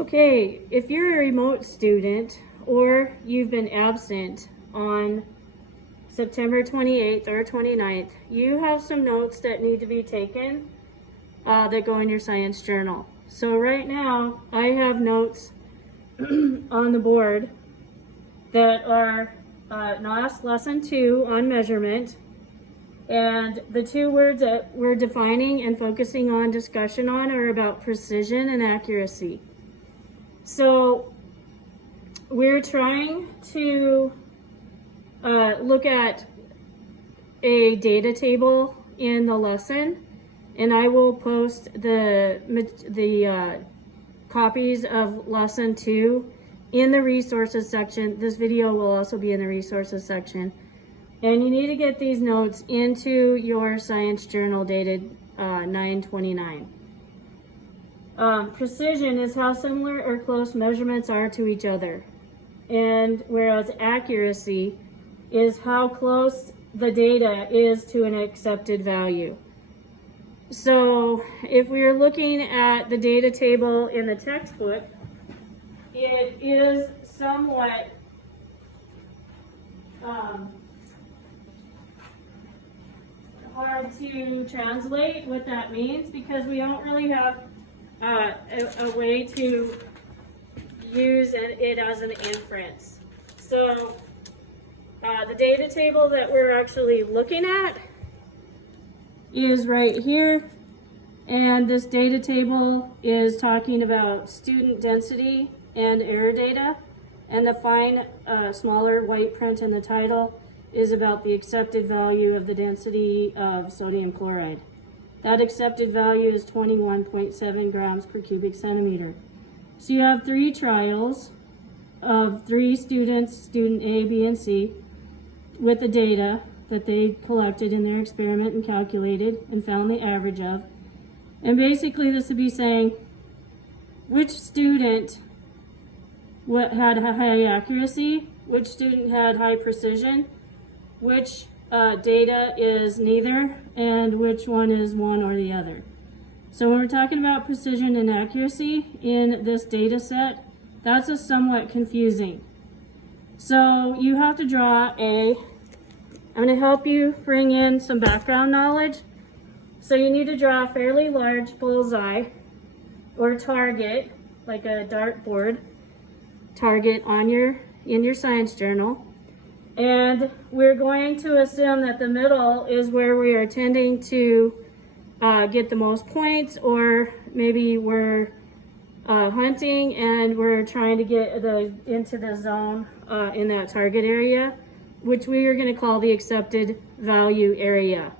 Okay, if you're a remote student or you've been absent on September 28th or 29th, you have some notes that need to be taken that go in your science journal. So right now, I have notes on the board that are lesson 2 on measurement. And the two words that we're defining and focusing on discussion on are about precision and accuracy. So we're trying to look at a data table in the lesson, and I will post the copies of lesson 2 in the resources section. This video will also be in the resources section. And you need to get these notes into your science journal dated 9/29. Precision is how similar or close measurements are to each other. And whereas accuracy is how close the data is to an accepted value. So if we are looking at the data table in the textbook, it is somewhat hard to translate what that means because we don't really have a way to use it as an inference. So the data table that we're actually looking at is right here, and this data table is talking about student density and error data, and the fine smaller white print in the title is about the accepted value of the density of sodium chloride. That accepted value is 21.7 grams per cubic centimeter. So you have 3 trials of 3 students, student A, B, and C, with the data that they collected in their experiment and calculated and found the average of. And basically this would be saying which student had high accuracy, which student had high precision, which data is neither, and which one is one or the other. So when we're talking about precision and accuracy in this data set, that's a somewhat confusing. So you have to draw I'm going to help you bring in some background knowledge. So you need to draw a fairly large bullseye or target, like a dartboard target in your science journal. And we're going to assume that the middle is where we are tending to get the most points, or maybe we're hunting and we're trying to get into the zone in that target area, which we are going to call the accepted value area.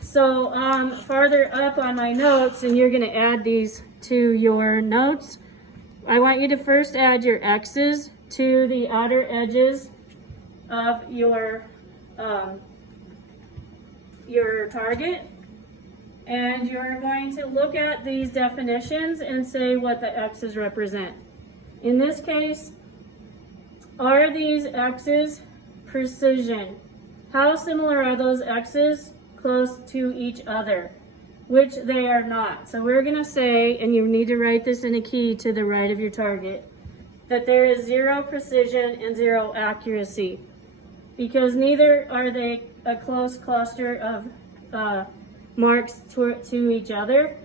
So farther up on my notes, and you're going to add these to your notes, I want you to first add your X's to the outer edges of your target, and you're going to look at these definitions and say what the X's represent. In this case, are these X's precision? How similar are those X's close to each other? Which they are not. So we're going to say, and you need to write this in a key to the right of your target, that there is 0 precision and 0 accuracy, because neither are they a close cluster of marks to each other.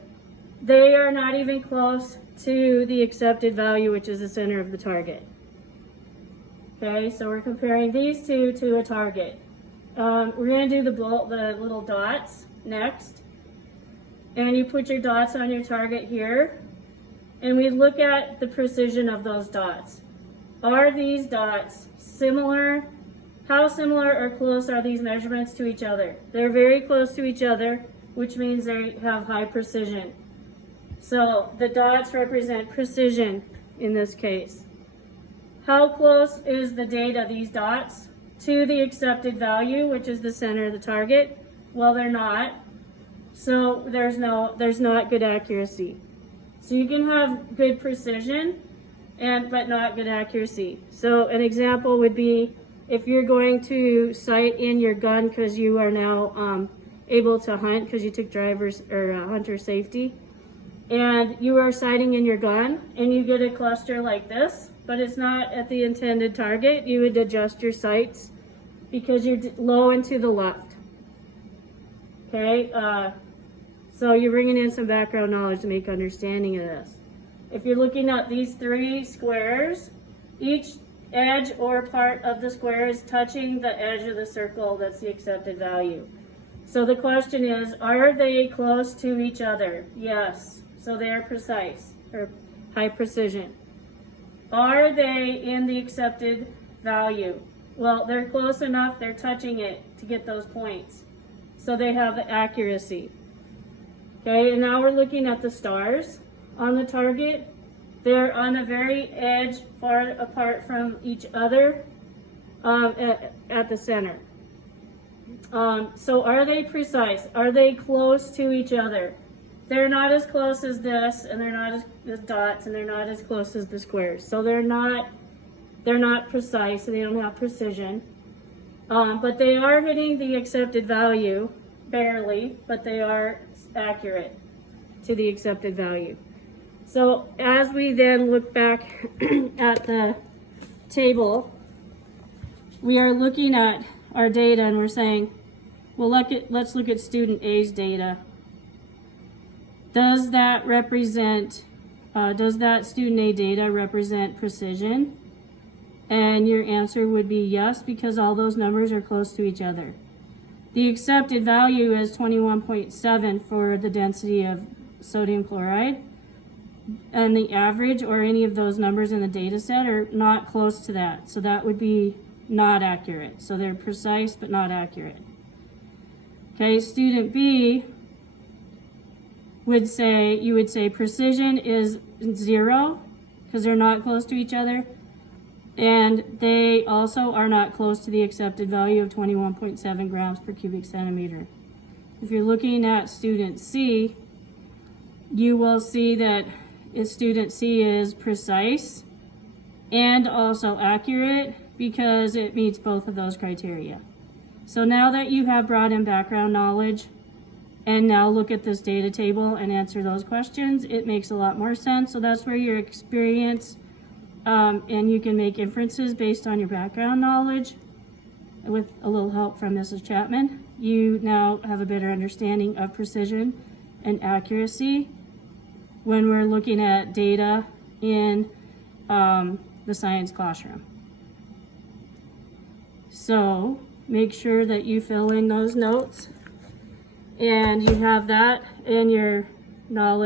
They are not even close to the accepted value, which is the center of the target. Okay, so we're comparing these two to a target. We're going to do the little dots next. And you put your dots on your target here. And we look at the precision of those dots. Are these dots similar? How similar or close are these measurements to each other? They're very close to each other, which means they have high precision. So the dots represent precision in this case. How close is the data, these dots, to the accepted value, which is the center of the target? Well, they're not. So there's not good accuracy. So you can have good precision but not good accuracy. So an example would be if you're going to sight in your gun because you are now able to hunt because you took driver's or hunter safety, and you are sighting in your gun and you get a cluster like this, but it's not at the intended target, you would adjust your sights because you're low and to the left. Okay, so you're bringing in some background knowledge to make understanding of this. If you're looking at these three squares, each edge or part of the square is touching the edge of the circle that's the accepted value. So the question is, are they close to each other? Yes. So they are precise, or high precision. Are they in the accepted value? Well, they're close enough, they're touching it to get those points. So they have the accuracy. Okay, and now we're looking at the stars on the target. They're on the very edge, far apart from each other at the center. So are they precise? Are they close to each other? They're not as close as this, and they're not as the dots, and they're not as close as the squares. So they're not precise, and they don't have precision. But they are hitting the accepted value, barely, but they are accurate to the accepted value. So as we then look back at the table, we are looking at our data and we're saying, well, let's look at student A's data. Does that student A data represent precision? And your answer would be yes, because all those numbers are close to each other. The accepted value is 21.7 for the density of sodium chloride. And the average or any of those numbers in the data set are not close to that. So that would be not accurate. So they're precise but not accurate. Okay, student B you would say precision is 0 because they're not close to each other. And they also are not close to the accepted value of 21.7 grams per cubic centimeter. If you're looking at student C, you will see that student C is precise and also accurate because it meets both of those criteria. So now that you have brought in background knowledge and now look at this data table and answer those questions, it makes a lot more sense. So that's where your experience and you can make inferences based on your background knowledge with a little help from Mrs. Chapman. You now have a better understanding of precision and accuracy when we're looking at data in the science classroom. So make sure that you fill in those notes and you have that in your knowledge.